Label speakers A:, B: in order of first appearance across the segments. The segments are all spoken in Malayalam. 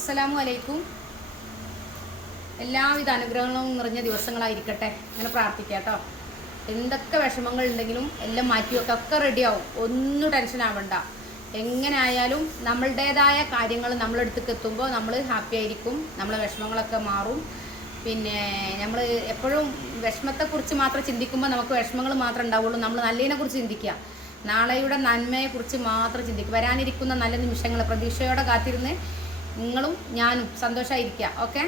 A: അസ്സലാമു അലൈക്കും എല്ലാവിധ അനുഗ്രഹങ്ങളും നിറഞ്ഞ ദിവസങ്ങളായിരിക്കട്ടെ. അങ്ങനെ പ്രാർത്ഥിക്കാം കേട്ടോ. എന്തൊക്കെ വിഷമങ്ങൾ ഉണ്ടെങ്കിലും എല്ലാം മാറ്റി വെക്കുക ഒക്കെ റെഡിയാവും ഒന്നും ടെൻഷൻ ആവണ്ട. എങ്ങനെ ആയാലും നമ്മളുടേതായ കാര്യങ്ങൾ നമ്മളെടുത്തേക്ക് എത്തുമ്പോൾ നമ്മൾ ഹാപ്പി ആയിരിക്കും. നമ്മളെ വിഷമങ്ങളൊക്കെ മാറും. പിന്നെ നമ്മൾ എപ്പോഴും വിഷമത്തെക്കുറിച്ച് മാത്രം ചിന്തിക്കുമ്പോൾ നമുക്ക് വിഷമങ്ങൾ മാത്രമേ ഉണ്ടാവുള്ളൂ. നമ്മൾ നല്ലതിനെ കുറിച്ച് ചിന്തിക്കുക. നാളെയുടെ നന്മയെക്കുറിച്ച് മാത്രം ചിന്തിക്കുക. വരാനിരിക്കുന്ന നല്ല നിമിഷങ്ങൾ പ്രതീക്ഷയോടെ കാത്തിരുന്ന് നിങ്ങളും ഞാനും സന്തോഷമായിരിക്കുക ഓക്കെ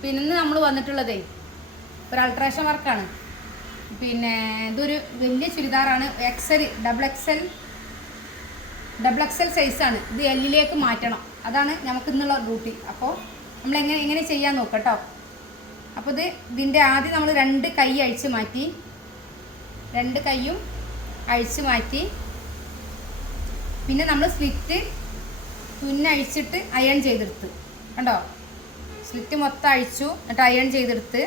A: പിന്നെ ഇന്ന് നമ്മൾ വന്നിട്ടുള്ളതേ ഒരു അൾട്രേഷൻ വർക്കാണ് പിന്നെ ഇതൊരു വലിയ ചുരിദാറാണ് XL double XL double XL സൈസാണ് ഇത് എല്ലിലേക്ക് മാറ്റണം. അതാണ് നമുക്ക് ഇന്നുള്ള ഡ്യൂട്ടി അപ്പോൾ നമ്മൾ എങ്ങനെ എങ്ങനെ ചെയ്യാൻ നോക്കാം കേട്ടോ അപ്പോൾ ഇത് ഇതിന്റെ ആദ്യം നമ്മൾ രണ്ട് കൈ അഴിച്ച് മാറ്റി രണ്ട് കൈയും അഴിച്ച് മാറ്റി പിന്നെ നമ്മൾ സ്ലിറ്റ് തുന്നഴിച്ചിട്ട് അയൺ ചെയ്തെടുത്ത്. കണ്ടോ? സ്ലിറ്റ് മൊത്തം അഴിച്ചു എന്നിട്ട് അയൺ ചെയ്തെടുത്ത്.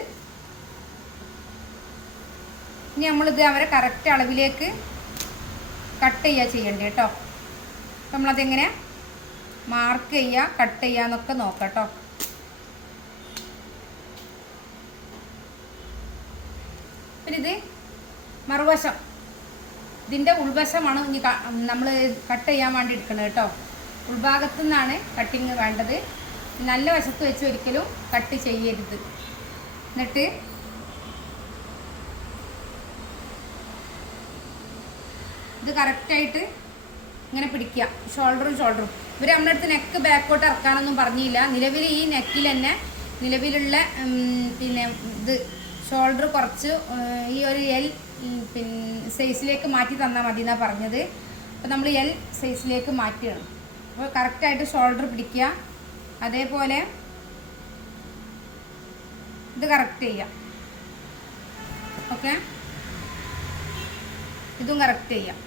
A: ഇനി നമ്മളിത് അവരെ കറക്റ്റ് അളവിലേക്ക് കട്ട് ചെയ്യുക ചെയ്യണ്ടേ കേട്ടോ. അപ്പം നമ്മളതെങ്ങനെ? മാർക്ക് ചെയ്യുക കട്ട് ചെയ്യുക എന്നൊക്കെ നോക്കാം കേട്ടോ. പിന്നെ ഇത് മറുവശം. ഇതിന്റെ ഉൾവശമാണ് ഇനി നമ്മൾ കട്ട് ചെയ്യാൻ വേണ്ടി എടുക്കുന്നത് കേട്ടോ. ഉൾഭാഗത്തു നിന്നാണ് കട്ടിങ് വേണ്ടത്. നല്ല വശത്ത് വെച്ച് ഒരിക്കലും കട്ട് ചെയ്യരുത്. എന്നിട്ട് ഇത് കറക്റ്റായിട്ട് ഇങ്ങനെ പിടിക്കുക. ഷോൾഡറും ഷോൾഡറും ഇവർ നമ്മുടെ അടുത്ത് നെക്ക് ബാക്കോട്ട് ഇറക്കാനൊന്നും പറഞ്ഞില്ല. നിലവിൽ ഈ നെക്കിൽ തന്നെ നിലവിലുള്ള പിന്നെ ഇത് ഷോൾഡർ കുറച്ച് ഈ ഒരു എൽ പിന്നെ സൈസിലേക്ക് മാറ്റി തന്നാൽ മതി എന്നാണ് പറഞ്ഞത് അപ്പോൾ നമ്മൾ എൽ സൈസിലേക്ക് മാറ്റുകയാണ് അപ്പോൾ കറക്റ്റായിട്ട് ഷോൾഡർ പിടിക്കുക. അതേപോലെ ഇത് കറക്റ്റ് ചെയ്യുക. ഓക്കെ ഇതും കറക്റ്റ് ചെയ്യാം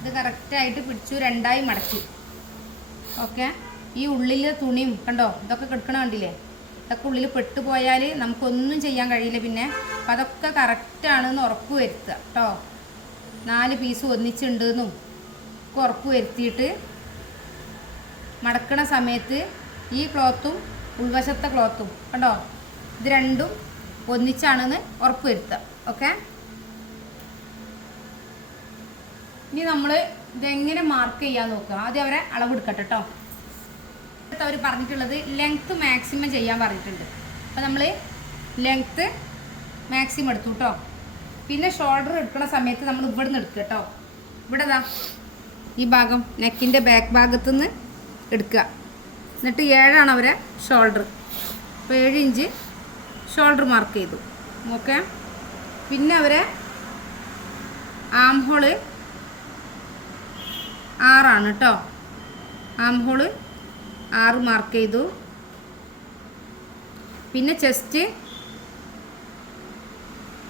A: ഇത് കറക്റ്റായിട്ട് പിടിച്ചു രണ്ടായി മടക്കി. ഓക്കെ ഈ ഉള്ളിലെ തുണിയും കണ്ടോ? ഇതൊക്കെ കിടക്കണ കണ്ടില്ലേ? ഇതൊക്കെ ഉള്ളിൽ പെട്ടുപോയാൽ നമുക്കൊന്നും ചെയ്യാൻ കഴിയില്ല പിന്നെ. അപ്പം അതൊക്കെ കറക്റ്റാണെന്ന് ഉറപ്പ് വരുത്തുക കേട്ടോ? നാല് പീസ് ഒന്നിച്ചുണ്ട് എന്നും ഒക്കെ ഉറപ്പ് വരുത്തിയിട്ട് മടക്കണ സമയത്ത് ഈ ക്ലോത്തും ഉൾവശത്തെ ക്ലോത്തും കണ്ടോ? ഇത് രണ്ടും ഒന്നിച്ചാണെന്ന് ഉറപ്പ് വരുത്തുക ഓക്കെ ഇനി നമ്മൾ ഇതെങ്ങനെ മാർക്ക് ചെയ്യാൻ നോക്കുക? ആദ്യം അവരെ അളവെടുക്കട്ടെ കേട്ടോ അവർ പറഞ്ഞിട്ടുള്ളത് ലെങ്ത്ത് മാക്സിമം ചെയ്യാൻ പറഞ്ഞിട്ടുണ്ട്. അപ്പോൾ നമ്മൾ ലെങ്ത്ത് മാക്സിമം എടുത്തു കേട്ടോ പിന്നെ ഷോൾഡർ എടുക്കുന്ന സമയത്ത് നമ്മൾ ഇവിടെ നിന്ന് എടുക്കുക കേട്ടോ ഇവിടെ ഈ ഭാഗം നെക്കിന്റെ ബാക്ക് ഭാഗത്തു നിന്ന് എടുക്കുക. എന്നിട്ട് ഏഴാണ് അവരെ ഷോൾഡർ അപ്പോൾ ഏഴ് ഇഞ്ച് ഷോൾഡർ മാർക്ക് ചെയ്തു. ഓക്കെ പിന്നെ അവരെ ആം ഹോൾ ആറാണ് കേട്ടോ ആം ഹോൾ ആറ് മാർക്ക് ചെയ്തു. പിന്നെ ചെസ്റ്റ്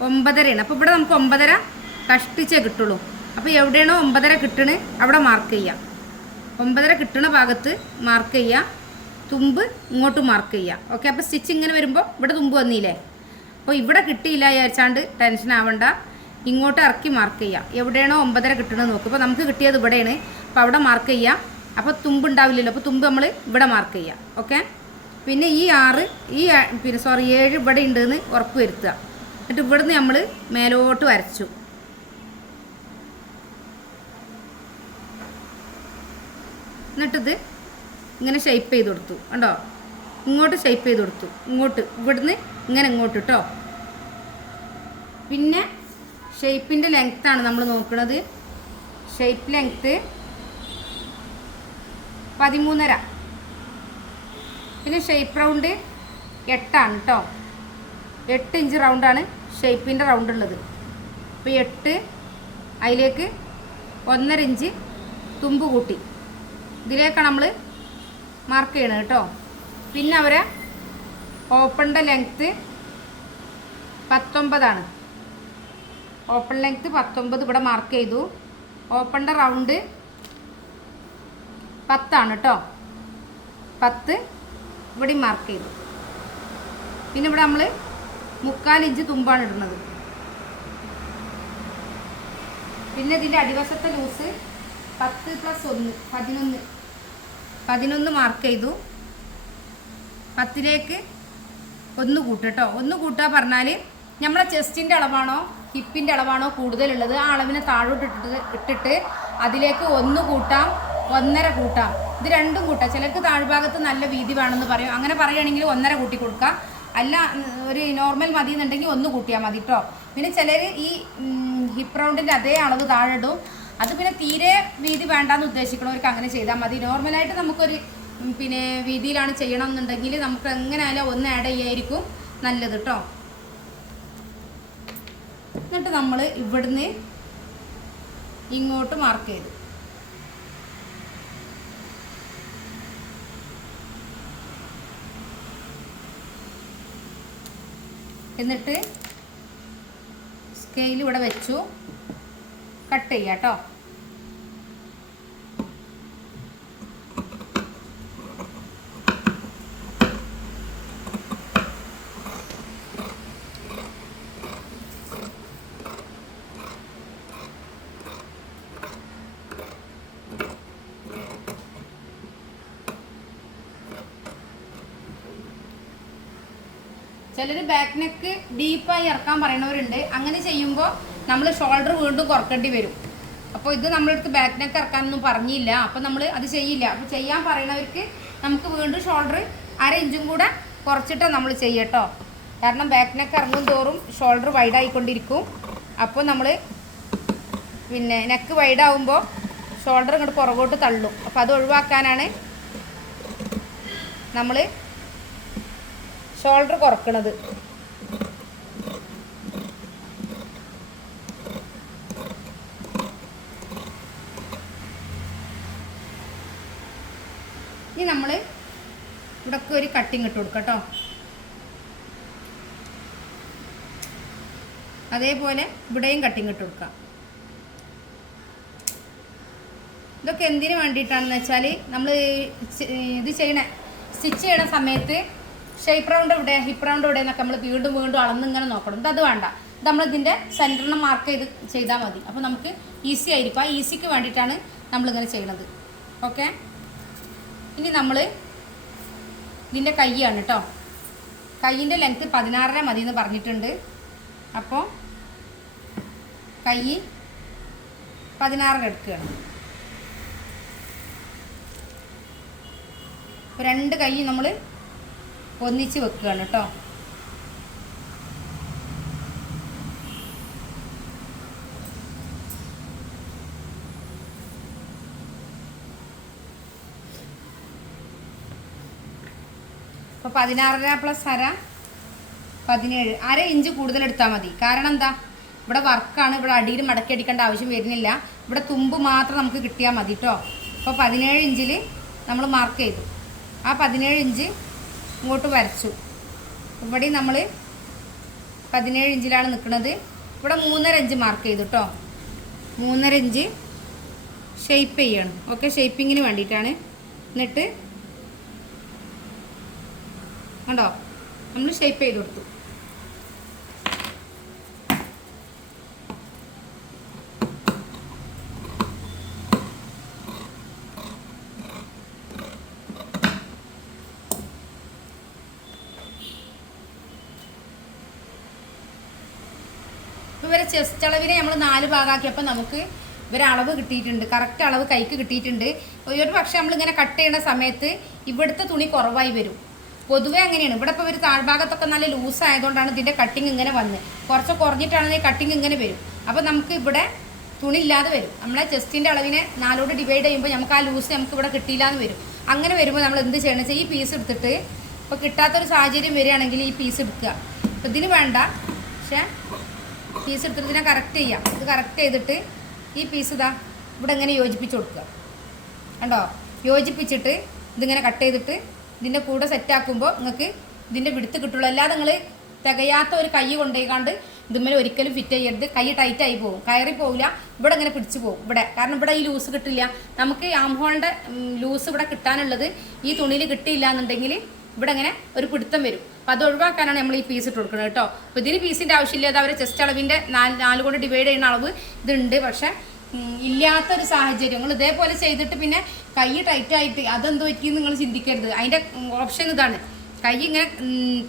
A: ഒമ്പതരയാണ്. അപ്പോൾ ഇവിടെ നമുക്ക് ഒമ്പതര കഷ്ടിച്ചേ കിട്ടുള്ളൂ. അപ്പോൾ എവിടെയാണോ ഒമ്പതര കിട്ടണ് അവിടെ മാർക്ക് ചെയ്യാം. ഒമ്പതര കിട്ടണ ഭാഗത്ത് മാർക്ക് ചെയ്യാം. തുമ്പ് ഇങ്ങോട്ട് മാർക്ക് ചെയ്യാം. ഓക്കെ അപ്പോൾ സ്റ്റിച്ച് ഇങ്ങനെ വരുമ്പോൾ ഇവിടെ തുമ്പ് വന്നില്ലേ? അപ്പോൾ ഇവിടെ കിട്ടിയില്ല വിചാരിച്ചാണ്ട് ടെൻഷൻ ആവണ്ട. ഇങ്ങോട്ട് ഇറക്കി മാർക്ക് ചെയ്യുക എവിടെയാണോ ഒമ്പതര കിട്ടണമെന്ന് നോക്കുക അപ്പോൾ നമുക്ക് കിട്ടിയത് ഇവിടെയാണ്. അപ്പോൾ അവിടെ മാർക്ക് ചെയ്യുക അപ്പോൾ തുമ്പ് ഉണ്ടാവില്ലല്ലോ. അപ്പോൾ തുമ്പ് നമ്മൾ ഇവിടെ മാർക്ക് ചെയ്യുക ഓക്കെ പിന്നെ ഈ ആറ് ഈ പിന്നെ സോറി ഏഴ് ഇവിടെ ഉണ്ടെന്ന് ഉറപ്പ് വരുത്തുക. എന്നിട്ട് ഇവിടുന്ന് നമ്മൾ മേലോട്ട് വരച്ചു. എന്നിട്ടിത് ഇങ്ങനെ ഷെയ്പ്പ് ചെയ്ത് കൊടുത്തു. കണ്ടോ? ഇങ്ങോട്ട് ഷെയ്പ്പ് ചെയ്ത് കൊടുത്തു. ഇങ്ങോട്ട് ഇവിടുന്ന് ഇങ്ങനെ ഇങ്ങോട്ട് കേട്ടോ പിന്നെ ഷേപ്പിന്റെ ലെങ്ത്താണ് നമ്മൾ നോക്കുന്നത് ഷേപ്പ് ലെങ്ത്ത് പതിമൂന്നര. പിന്നെ ഷേപ്പ് റൗണ്ട് എട്ടാണ് കേട്ടോ എട്ട് ഇഞ്ച് റൗണ്ടാണ് ഷേപ്പിന്റെ റൗണ്ട് ഉള്ളത്. അപ്പോൾ എട്ട് അതിലേക്ക് ഒന്നര ഇഞ്ച് തുമ്പ് കൂട്ടി. ഇതിലേക്കാണ് നമ്മൾ മാർക്ക് ചെയ്യണത് കേട്ടോ പിന്നെ അവരെ ഓപ്പണിന്റെ ലെങ്ത്ത് പത്തൊമ്പതാണ്. ഓപ്പൺ ലെങ്ത്ത് പത്തൊമ്പത് ഇവിടെ മാർക്ക് ചെയ്തു. ഓപ്പണിന്റെ റൗണ്ട് പത്താണ് കേട്ടോ പത്ത് ഇവിടെ മാർക്ക് ചെയ്തു. പിന്നെ ഇവിടെ നമ്മൾ മുക്കാൽ ഇഞ്ച് തുമ്പാണ് ഇടുന്നത്. പിന്നെ ഇതിന്റെ അടിവശത്തെ ലൂസ് പത്ത് പ്ലസ് ഒന്ന് പതിനൊന്ന്. പതിനൊന്ന് മാർക്ക് ചെയ്തു. പത്തിലേക്ക് ഒന്ന് കൂട്ടുക കേട്ടോ ഒന്ന് കൂട്ടുക പറഞ്ഞാൽ നമ്മളെ ചെസ്റ്റിന്റെ അളവാണോ? ഹിപ്പിന്റെ അളവാണോ കൂടുതലുള്ളത്? ആ അളവിനെ താഴോട്ട് ഇട്ടിട്ട് അതിലേക്ക് ഒന്ന് കൂട്ടാം ഒന്നര കൂട്ടാം. ഇത് രണ്ടും കൂട്ടാം. ചിലർക്ക് താഴ്ഭാഗത്ത് നല്ല വീതി വേണമെന്ന് പറയും. അങ്ങനെ പറയുകയാണെങ്കിൽ ഒന്നര കൂട്ടി കൊടുക്കാം. അല്ല ഒരു നോർമൽ മതി എന്നുണ്ടെങ്കിൽ ഒന്ന് കൂട്ടിയാൽ മതി കേട്ടോ പിന്നെ ചിലർ ഈ ഹിപ്പ് റൗണ്ടിന്റെ അതേ അളവ് താഴെ ഇടും അത് പിന്നെ തീരെ വീതി വേണ്ടാന്ന് ഉദ്ദേശിക്കണവർക്ക് അങ്ങനെ ചെയ്താൽ മതി. നോർമലായിട്ട് നമുക്കൊരു പിന്നെ വീതിയിലാണ് ചെയ്യണം എന്നുണ്ടെങ്കിൽ നമുക്ക് എങ്ങനെയായാലും ഒന്ന് ആഡ് ചെയ്യായിരിക്കും നല്ലത് കേട്ടോ എന്നിട്ട് നമ്മൾ ഇവിടുന്ന് ഇങ്ങോട്ട് മാർക്ക് ചെയ്തു. എന്നിട്ട് സ്കെയിൽ ഇവിടെ വെച്ചു. കട്ട് ചെയ്യാം കേട്ടോ ചിലർ ബാക്ക് നെക്ക് ഡീപ്പായി ഇറക്കാൻ പറയുന്നവരുണ്ട് അങ്ങനെ ചെയ്യുമ്പോൾ നമ്മൾ ഷോൾഡർ വീണ്ടും കുറക്കേണ്ടി വരും. അപ്പോൾ ഇത് നമ്മളെടുത്ത് ബാക്ക് നെക്ക് ഇറക്കാനൊന്നും പറഞ്ഞില്ല. അപ്പോൾ നമ്മൾ അത് ചെയ്യില്ല. അപ്പോൾ ചെയ്യാൻ പറയണവർക്ക് നമുക്ക് വീണ്ടും ഷോൾഡർ അര ഇഞ്ചും കൂടെ കുറച്ചിട്ട് നമ്മൾ ചെയ്യട്ടോ കാരണം ബാക്ക് നെക്ക് ഇറങ്ങും തോറും ഷോൾഡർ വൈഡായിക്കൊണ്ടിരിക്കും അപ്പോൾ നമ്മൾ പിന്നെ നെക്ക് വൈഡാവുമ്പോൾ ഷോൾഡർ ഇങ്ങോട്ട് പുറകോട്ട് തള്ളും. അപ്പോൾ അത് ഒഴിവാക്കാനാണ് നമ്മൾ ഷോൾഡർ കുറക്കണത്. ഇനി നമ്മൾ ഇവിടൊക്കെ ഒരു കട്ടിങ് ഇട്ട് കൊടുക്കാം കേട്ടോ അതേപോലെ ഇവിടെയും കട്ടിങ് ഇട്ട് കൊടുക്കാം. ഇതൊക്കെ എന്തിനു വേണ്ടിയിട്ടാണെന്ന് വെച്ചാൽ നമ്മൾ ഇത് ചെയ്യണ സ്റ്റിച്ച് ചെയ്യണ സമയത്ത് ഷേപ്പ് റൗണ്ട് എവിടെ ഹിപ്പ് റൗണ്ട് എവിടെ എന്നൊക്കെ നമ്മൾ വീണ്ടും വീണ്ടും അളന്ന് ഇങ്ങനെ നോക്കണം. ഇത് വേണ്ട. നമ്മൾ ഇതിന്റെ സെന്ററിനെ മാർക്ക് ചെയ്ത് ചെയ്താൽ മതി. അപ്പോൾ നമുക്ക് ഈസി ആയിരിക്കും. ആ ഈസിക്ക് വേണ്ടിയിട്ടാണ് നമ്മളിങ്ങനെ ചെയ്യണത്. ഓക്കെ ഇനി നമ്മൾ ഇതിന്റെ കൈയാണ് കേട്ടോ കൈയിന്റെ ലെങ്ത്ത് പതിനാറര മതി എന്ന് പറഞ്ഞിട്ടുണ്ട്. അപ്പോൾ കൈ പതിനാറര എടുക്കുകയാണ്. രണ്ട് കൈ നമ്മൾ ഒന്നിച്ച് വെക്കുകയാണ് കേട്ടോ. അപ്പോൾ പതിനാറര പ്ലസ് അര പതിനേഴ്. അര ഇഞ്ച് കൂടുതൽ എടുത്താൽ മതി. കാരണം എന്താ? ഇവിടെ വർക്കാണ് ഇവിടെ അടിയിൽ മടക്കി അടിക്കേണ്ട ആവശ്യം വരുന്നില്ല. ഇവിടെ തുമ്പ് മാത്രം നമുക്ക് കിട്ടിയാൽ മതി കേട്ടോ. അപ്പോൾ പതിനേഴ് ഇഞ്ചിൽ നമ്മൾ മാർക്ക് ചെയ്തു. ആ പതിനേഴ് ഇഞ്ച് ഇങ്ങോട്ട് വരച്ചു. ഇവിടെ നമ്മൾ പതിനേഴ് ഇഞ്ചിലാണ് നിൽക്കുന്നത്. ഇവിടെ മൂന്നര ഇഞ്ച് മാർക്ക് ചെയ്തു കേട്ടോ മൂന്നര ഇഞ്ച് ഷെയ്പ്പ് ചെയ്യണം. ഓക്കെ ഷെയ്പ്പിങ്ങിന് വേണ്ടിയിട്ടാണ്. എന്നിട്ട് കണ്ടോ? നമ്മൾ ഷെയ്പ്പ് ചെയ്ത് കൊടുത്തു. ചെസ്റ്റ് അളവിനെ നമ്മൾ നാല് ഭാഗമാക്കിയപ്പോൾ നമുക്ക് ഇവരെ അളവ് കിട്ടിയിട്ടുണ്ട്. കറക്റ്റ് അളവ് കൈക്ക് കിട്ടിയിട്ടുണ്ട്. ഒരു പക്ഷെ നമ്മളിങ്ങനെ കട്ട് ചെയ്യുന്ന സമയത്ത് ഇവിടുത്തെ തുണി കുറവായി വരും. പൊതുവെ അങ്ങനെയാണ്. ഇവിടെ ഇപ്പോൾ ഒരു താഴ്ഭാഗത്തൊക്കെ നല്ല ലൂസ് ആയതുകൊണ്ടാണ് ഇതിന്റെ കട്ടിങ് ഇങ്ങനെ വന്ന്. കുറച്ച് കുറഞ്ഞിട്ടാണെങ്കിൽ കട്ടിങ് ഇങ്ങനെ വരും. അപ്പോൾ നമുക്ക് ഇവിടെ തുണി ഇല്ലാതെ വരും. നമ്മളെ ചെസ്റ്റിന്റെ അളവിനെ നാലോട് ഡിവൈഡ് ചെയ്യുമ്പോൾ നമുക്ക് ആ ലൂസ് നമുക്ക് ഇവിടെ കിട്ടിയില്ല എന്ന് വരും. അങ്ങനെ വരുമ്പോൾ നമ്മൾ എന്ത് ചെയ്യണം വെച്ചാൽ ഈ പീസ് എടുത്തിട്ട് ഇപ്പോൾ കിട്ടാത്തൊരു സാഹചര്യം വരികയാണെങ്കിൽ ഈ പീസ് എടുക്കുക. അപ്പോൾ ഇതിന് വേണ്ട. പക്ഷേ പീസ് എടുത്തിട്ട് ഇതിനെ കറക്റ്റ് ചെയ്യാം. ഇത് കറക്റ്റ് ചെയ്തിട്ട് ഈ പീസ് ഇതാ ഇവിടെ ഇങ്ങനെ യോജിപ്പിച്ച് കൊടുക്കുക. കണ്ടോ? യോജിപ്പിച്ചിട്ട് ഇതിങ്ങനെ കട്ട് ചെയ്തിട്ട് ഇതിന്റെ കൂടെ സെറ്റാക്കുമ്പോൾ നിങ്ങൾക്ക് ഇതിന്റെ വിടുത്ത് കിട്ടുള്ളൂ. അല്ലാതെ നിങ്ങൾ തികയാത്ത ഒരു കൈ കൊണ്ടുപോയിക്കാണ്ട് ഇതുമ്മൽ ഒരിക്കലും ഫിറ്റ് ചെയ്യരുത്. കൈ ടൈറ്റ് ആയി പോകും. കയറി പോകില്ല ഇവിടെ ഇങ്ങനെ പിടിച്ചു പോകും. ഇവിടെ. കാരണം ഇവിടെ ഈ ലൂസ് കിട്ടില്ല. നമുക്ക് ആംഹോളിന്റെ ലൂസ് ഇവിടെ കിട്ടാനുള്ളത് ഈ തുണിയിൽ കിട്ടിയില്ല എന്നുണ്ടെങ്കിൽ ഇവിടെ ഇങ്ങനെ ഒരു പിടുത്തം വരും. അപ്പോൾ അത് ഒഴിവാക്കാനാണ് നമ്മൾ ഈ പീസ് ഇട്ട് കൊടുക്കുന്നത് കേട്ടോ. അപ്പോൾ ഇതിന് പീസിന്റെ ആവശ്യമില്ല. അത് അവരെ ചെസ്റ്റ് അളവിന്റെ നാല് നാല് കൊണ്ട് ഡിവൈഡ് ചെയ്യുന്ന അളവ് ഇതുണ്ട്. പക്ഷേ ഇല്ലാത്ത ഇല്ലാത്തൊരു സാഹചര്യം നിങ്ങൾ ഇതേപോലെ ചെയ്തിട്ട് പിന്നെ കൈ ടൈറ്റായിട്ട് അതെന്ത് പറ്റിയെന്ന് നിങ്ങൾ ചിന്തിക്കരുത്. അതിന്റെ ഓപ്ഷൻ ഇതാണ്. കൈ ഇങ്ങനെ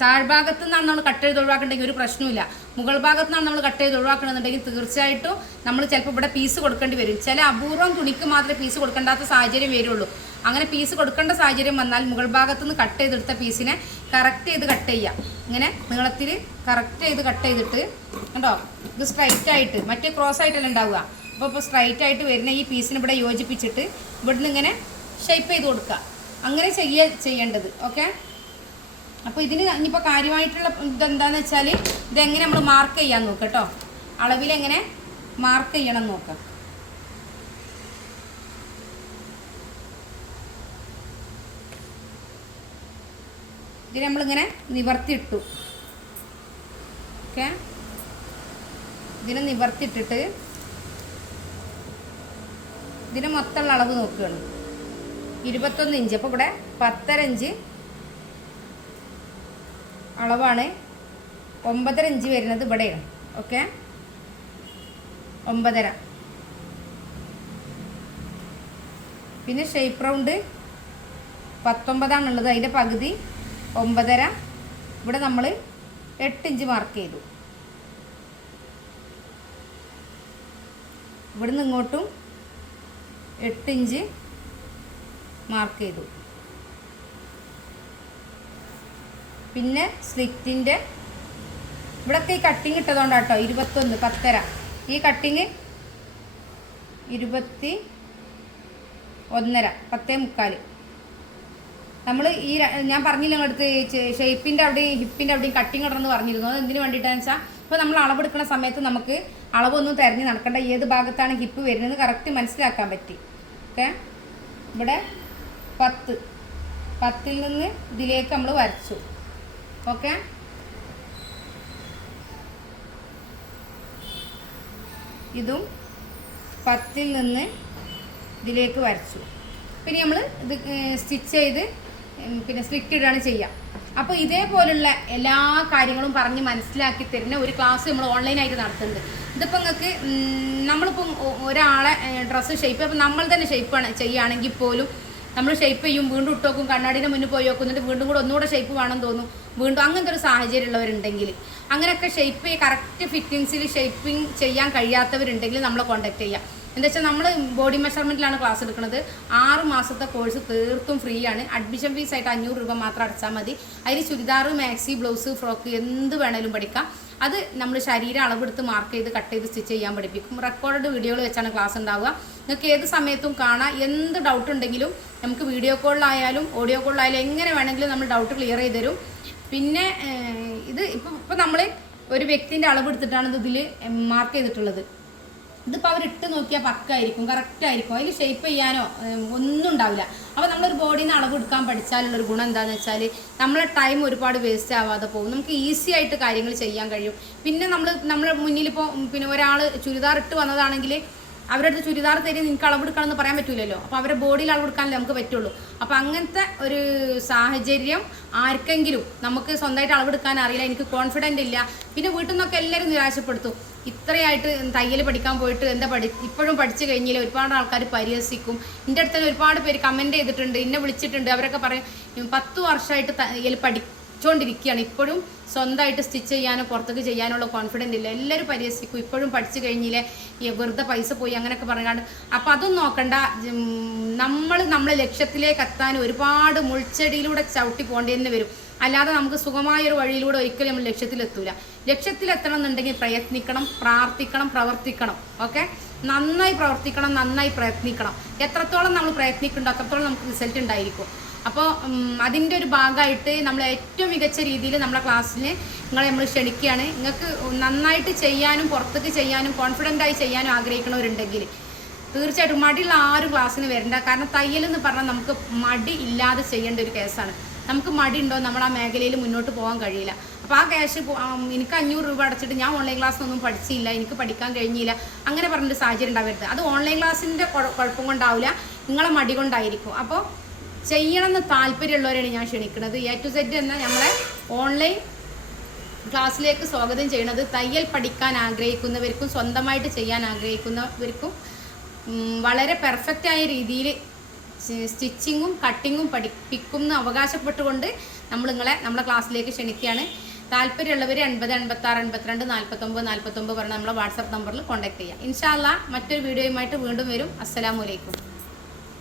A: താഴ്ഭാഗത്തു നിന്നാണ് നമ്മൾ കട്ട് ചെയ്ത് ഒഴിവാക്കണ്ടെങ്കിൽ ഒരു പ്രശ്നമില്ല മുകൾ ഭാഗത്ത് നിന്നാണ് നമ്മൾ കട്ട് ചെയ്ത് ഒഴിവാക്കണമെന്നുണ്ടെങ്കിൽ തീർച്ചയായിട്ടും നമ്മൾ ചിലപ്പോൾ ഇവിടെ പീസ് കൊടുക്കേണ്ടി വരും. ചില അപൂർവം തുണിക്ക് മാത്രമേ പീസ് കൊടുക്കേണ്ടാത്ത സാഹചര്യം വരുള്ളൂ. അങ്ങനെ പീസ് കൊടുക്കേണ്ട സാഹചര്യം വന്നാൽ മുകൾ ഭാഗത്ത് നിന്ന് കട്ട് ചെയ്തെടുത്ത പീസിനെ കറക്റ്റ് ചെയ്ത് കട്ട് ചെയ്യാം ഇങ്ങനെ നീളത്തിൽ കറക്റ്റ് ചെയ്ത് കട്ട് ചെയ്തിട്ട് കണ്ടോ? ഇത് സ്ട്രൈറ്റ് ആയിട്ട് മറ്റേ ക്രോസ് ആയിട്ടല്ല ഉണ്ടാവുക. അപ്പോൾ ഇപ്പോൾ സ്ട്രൈറ്റ് ആയിട്ട് വരുന്ന ഈ പീസിനെ ഇവിടെ യോജിപ്പിച്ചിട്ട് ഇവിടുന്ന് ഇങ്ങനെ ഷേപ്പ് ചെയ്ത് കൊടുക്കുക. അങ്ങനെ ചെയ്യുക ചെയ്യേണ്ടത്. ഓക്കെ അപ്പോൾ ഇതിന് ഇനിയിപ്പോൾ കാര്യമായിട്ടുള്ള ഇതെന്താന്ന് വെച്ചാൽ ഇതെങ്ങനെ നമ്മൾ മാർക്ക് ചെയ്യാൻ നോക്കാം കേട്ടോ അളവിലെങ്ങനെ മാർക്ക് ചെയ്യണം നോക്കാം. ഇതിന് നമ്മളിങ്ങനെ നിവർത്തിയിട്ടു. ഓക്കെ? ഇതിനെ നിവർത്തിയിട്ടിട്ട് ഇതിന് മൊത്തമുള്ള അളവ് നോക്കുകയാണ് ഇരുപത്തൊന്ന് ഇഞ്ച്. അപ്പോൾ ഇവിടെ പത്തര ഇഞ്ച് അളവാണ്. ഒമ്പതര ഇഞ്ച് വരുന്നത് ഇവിടെയാണ്. ഓക്കെ? ഒമ്പതര. പിന്നെ ഷേപ്പ് റൗണ്ട് പത്തൊമ്പതാണുള്ളത്. അതിന്റെ പകുതി ഒമ്പതര. ഇവിടെ നമ്മൾ എട്ട് ഇഞ്ച് മാർക്ക് ചെയ്തു. ഇവിടുന്ന് ഇങ്ങോട്ടും എട്ട് ഇഞ്ച് മാർക്ക് ചെയ്തു. പിന്നെ സ്ലിറ്റിന്റെ ഇവിടൊക്കെ ഈ കട്ടിങ് ഇട്ടതുകൊണ്ട് കേട്ടോ ഇരുപത്തൊന്ന് പത്തര. ഈ കട്ടിങ് ഇരുപത്തി ഒന്നര പത്തേ മുക്കാൽ നമ്മൾ ഈ ഞാൻ പറഞ്ഞില്ല നിങ്ങളടുത്ത് ഷേപ്പിന്റെ അവിടെയും ഹിപ്പിന്റെ അവിടെയും കട്ടിങ് ഇടണമെന്ന് പറഞ്ഞിരുന്നു. അത് എന്തിനു വേണ്ടിയിട്ടാണെന്ന് വെച്ചാൽ ഇപ്പോൾ നമ്മൾ അളവെടുക്കുന്ന സമയത്ത് നമുക്ക് അളവൊന്നും തിരഞ്ഞ് നടക്കേണ്ട. ഏത് ഭാഗത്താണ് ഹിപ്പ് വരുന്നത് കറക്റ്റ് മനസ്സിലാക്കാൻ പറ്റി. ഓക്കെ? ഇവിടെ പത്ത്. പത്തിൽ നിന്ന് ഇതിലേക്ക് നമ്മൾ വരച്ചു. ഓക്കെ? ഇതും പത്തിൽ നിന്ന് ഇതിലേക്ക് വരച്ചു. പിന്നെ നമ്മൾ ഇത് സ്റ്റിച്ച് ചെയ്ത് പിന്നെ സ്ലിറ്റ് ഇടുകയാണ് ചെയ്യുക. അപ്പോൾ ഇതേപോലുള്ള എല്ലാ കാര്യങ്ങളും പറഞ്ഞ് മനസ്സിലാക്കി തരുന്ന ഒരു ക്ലാസ് നമ്മൾ ഓൺലൈനായിട്ട് നടത്തുന്നുണ്ട് ഇതിപ്പോൾ നിങ്ങൾക്ക് നമ്മളിപ്പം ഒരാളെ ഡ്രസ്സ് ഷേപ്പ് അപ്പം നമ്മൾ തന്നെ ഷേപ്പ് ചെയ്യുകയാണെങ്കിൽ പോലും നമ്മൾ ഷേപ്പ് ചെയ്യും വീണ്ടും ഇട്ടോക്കും കണ്ണാടിന്റെ മുന്നിൽ പോയി നോക്കും എന്നിട്ട് വീണ്ടും കൂടെ ഒന്നുകൂടെ ഷേപ്പ് വേണം തോന്നും. വീണ്ടും അങ്ങനത്തെ ഒരു സാഹചര്യം ഉള്ളവരുണ്ടെങ്കിൽ അങ്ങനെയൊക്കെ ഷേപ്പ് കറക്റ്റ് ഫിറ്റിങ്സിൽ ഷേപ്പിംഗ് ചെയ്യാൻ കഴിയാത്തവരുണ്ടെങ്കിൽ നമ്മളെ കോൺടാക്ട് ചെയ്യാം. എന്താ വെച്ചാൽ നമ്മൾ ബോഡി മെഷർമെന്റിലാണ് ക്ലാസ് എടുക്കുന്നത്. ആറ് മാസത്തെ കോഴ്സ് തീർത്തും ഫ്രീ ആണ്. അഡ്മിഷൻ ഫീസ് ആയിട്ട് അഞ്ഞൂറ് രൂപ മാത്രം അടച്ചാൽ മതി. അതിൽ ചുരിദാർ മാക്സി ബ്ലൗസ് ഫ്രോക്ക് എന്ത് വേണേലും പഠിക്കാം. അത് നമ്മൾ ശരീരം അളവെടുത്ത് മാർക്ക് ചെയ്ത് കട്ട് ചെയ്ത് സ്റ്റിച്ച് ചെയ്യാൻ പഠിപ്പിക്കും. റെക്കോർഡ് വീഡിയോകൾ വെച്ചാണ് ക്ലാസ് ഉണ്ടാവുക നിങ്ങൾക്ക് ഏത് സമയത്തും കാണാം. എന്ത് ഡൗട്ട് ഉണ്ടെങ്കിലും നമുക്ക് വീഡിയോ കോളിലായാലും ഓഡിയോ കോളിലായാലും എങ്ങനെ വേണമെങ്കിലും നമ്മൾ ഡൗട്ട് ക്ലിയർ ചെയ്ത് തരും. പിന്നെ ഇത് ഇപ്പം ഇപ്പം നമ്മൾ ഒരു വ്യക്തിന്റെ അളവെടുത്തിട്ടാണ് ഇത് ഇതിൽ മാർക്ക് ചെയ്തിട്ടുള്ളത്. ഇതിപ്പോൾ അവർ ഇട്ട് നോക്കിയാൽ പക്കായിരിക്കും കറക്റ്റ് ആയിരിക്കും. അതിൽ ഷേപ്പ് ചെയ്യാനോ ഒന്നും ഉണ്ടാവില്ല. അപ്പോൾ നമ്മളൊരു ബോഡിയിൽ നിന്ന് അളവ് എടുക്കാൻ പഠിച്ചാലുള്ളൊരു ഗുണം എന്താണെന്ന് വെച്ചാൽ നമ്മളെ ടൈം ഒരുപാട് വേസ്റ്റ് ആവാതെ പോകും. നമുക്ക് ഈസി ആയിട്ട് കാര്യങ്ങൾ ചെയ്യാൻ കഴിയും. പിന്നെ നമ്മൾ നമ്മുടെ മുന്നിൽ ഇപ്പോൾ പിന്നെ ഒരാൾ ചുരിദാർ ഇട്ട് വന്നതാണെങ്കിൽ അവരുടെ അടുത്ത് ചുരിദാർ തരും നിങ്ങൾക്ക് അളവെടുക്കണമെന്ന് പറയാൻ പറ്റൂലല്ലോ. അപ്പോൾ അവരുടെ ബോഡിയിൽ അളവെടുക്കാനല്ലേ നമുക്ക് പറ്റുള്ളൂ. അപ്പോൾ അങ്ങനത്തെ ഒരു സാഹചര്യം ആർക്കെങ്കിലും നമുക്ക് സ്വന്തമായിട്ട് അളവെടുക്കാൻ അറിയില്ല എനിക്ക് കോൺഫിഡന്റ് ഇല്ല. പിന്നെ വീട്ടിൽ നിന്നൊക്കെ എല്ലാവരും നിരാശപ്പെടുത്തും. ഇത്രയായിട്ട് തയ്യൽ പഠിക്കാൻ പോയിട്ട് എന്താ പഠി ഇപ്പോഴും പഠിച്ചു കഴിഞ്ഞാൽ ഒരുപാട് ആൾക്കാർ പരിഹസിക്കും. എന്റെ അടുത്ത് ഒരുപാട് പേര് കമന്റ് ചെയ്തിട്ടുണ്ട് എന്നെ വിളിച്ചിട്ടുണ്ട് അവരൊക്കെ പറയും "ഉം, പത്ത് വർഷമായിട്ട് തയ്യൽ പഠിച്ചുകൊണ്ടിരിക്കുകയാണ് ഇപ്പോഴും സ്വന്തമായിട്ട് സ്റ്റിച്ച് ചെയ്യാനോ പുറത്തേക്ക് ചെയ്യാനുള്ള കോൺഫിഡന്റ് ഇല്ല. എല്ലാവരും പരിഹസിക്കും. ഇപ്പോഴും പഠിച്ചു കഴിഞ്ഞില്ലേ വെറുതെ പൈസ പോയി അങ്ങനെയൊക്കെ പറഞ്ഞാണ്ട് അപ്പോൾ അതും നോക്കണ്ട നമ്മൾ നമ്മളെ ലക്ഷ്യത്തിലേക്ക് എത്താൻ ഒരുപാട് മുൾച്ചെടിയിലൂടെ ചവിട്ടി പോകേണ്ടി വരും. അല്ലാതെ നമുക്ക് സുഖമായൊരു വഴിയിലൂടെ ഒരിക്കലും നമ്മൾ ലക്ഷ്യത്തിലെത്തൂല. ലക്ഷ്യത്തിലെത്തണം എന്നുണ്ടെങ്കിൽ പ്രയത്നിക്കണം പ്രാർത്ഥിക്കണം പ്രവർത്തിക്കണം. ഓക്കെ നന്നായി പ്രവർത്തിക്കണം നന്നായി പ്രയത്നിക്കണം. എത്രത്തോളം നമ്മൾ പ്രയത്നിക്കുന്നുണ്ടോ അത്രത്തോളം നമുക്ക് റിസൾട്ട് ഉണ്ടായിരിക്കും. അപ്പോൾ അതിന്റെ ഒരു ഭാഗമായിട്ട് നമ്മൾ ഏറ്റവും മികച്ച രീതിയിൽ നമ്മുടെ ക്ലാസ്സിന് നിങ്ങളെ നമ്മൾ ക്ഷണിക്കുകയാണ്. നിങ്ങൾക്ക് നന്നായിട്ട് ചെയ്യാനും പുറത്തേക്ക് ചെയ്യാനും കോൺഫിഡന്റ് ആയി ചെയ്യാനും ആഗ്രഹിക്കണവരുണ്ടെങ്കിൽ തീർച്ചയായിട്ടും മടിയുള്ള ആരും ക്ലാസ്സിന് വരണ്ട. കാരണം തയ്യൽ എന്ന് പറഞ്ഞാൽ നമുക്ക് മടി ഇല്ലാതെ ചെയ്യേണ്ട ഒരു കേസാണ് നമുക്ക് മടി ഉണ്ടോ നമ്മൾ ആ മേഖലയിൽ മുന്നോട്ട് പോകാൻ കഴിയില്ല. അപ്പോൾ ആ ക്യാഷ് എനിക്ക് അഞ്ഞൂറ് രൂപ അടച്ചിട്ട് ഞാൻ ഓൺലൈൻ ക്ലാസ് ഒന്നും പഠിച്ചില്ല എനിക്ക് പഠിക്കാൻ കഴിഞ്ഞില്ല അങ്ങനെ പറഞ്ഞൊരു സാഹചര്യം ഉണ്ടാവരുത്. അത് ഓൺലൈൻ ക്ലാസ്സിന്റെ കുഴപ്പം കൊണ്ടാവില്ല നിങ്ങളെ മടി കൊണ്ടായിരിക്കും. അപ്പോൾ ചെയ്യണമെന്ന് താല്പര്യമുള്ളവരെയാണ് ഞാൻ ക്ഷണിക്കുന്നത്. എ ടു സെഡ് എന്ന നമ്മളെ ഓൺലൈൻ ക്ലാസ്സിലേക്ക് സ്വാഗതം ചെയ്യണത് തയ്യൽ പഠിക്കാൻ ആഗ്രഹിക്കുന്നവർക്കും സ്വന്തമായിട്ട് ചെയ്യാൻ ആഗ്രഹിക്കുന്നവർക്കും വളരെ പെർഫെക്റ്റായ രീതിയിൽ സ്റ്റിച്ചിങ്ങും കട്ടിങ്ങും പഠിപ്പിക്കും എന്ന് അവകാശപ്പെട്ടുകൊണ്ട് നമ്മൾ നിങ്ങളെ നമ്മുടെ ക്ലാസ്സിലേക്ക് ക്ഷണിക്കുകയാണ്. താല്പര്യമുള്ളവർ എൺപത് എൺപത്തി ആറ് എൺപത്തിരണ്ട് നാൽപ്പത്തൊമ്പത് നാൽപ്പത്തൊമ്പത് പറഞ്ഞ് നമ്മളെ വാട്സാപ്പ് നമ്പറിൽ കോൺടാക്ട് ചെയ്യാം. ഇൻഷാല്ല മറ്റൊരു വീഡിയോയുമായിട്ട് വീണ്ടും വരും. അസ്സലാമലൈക്കും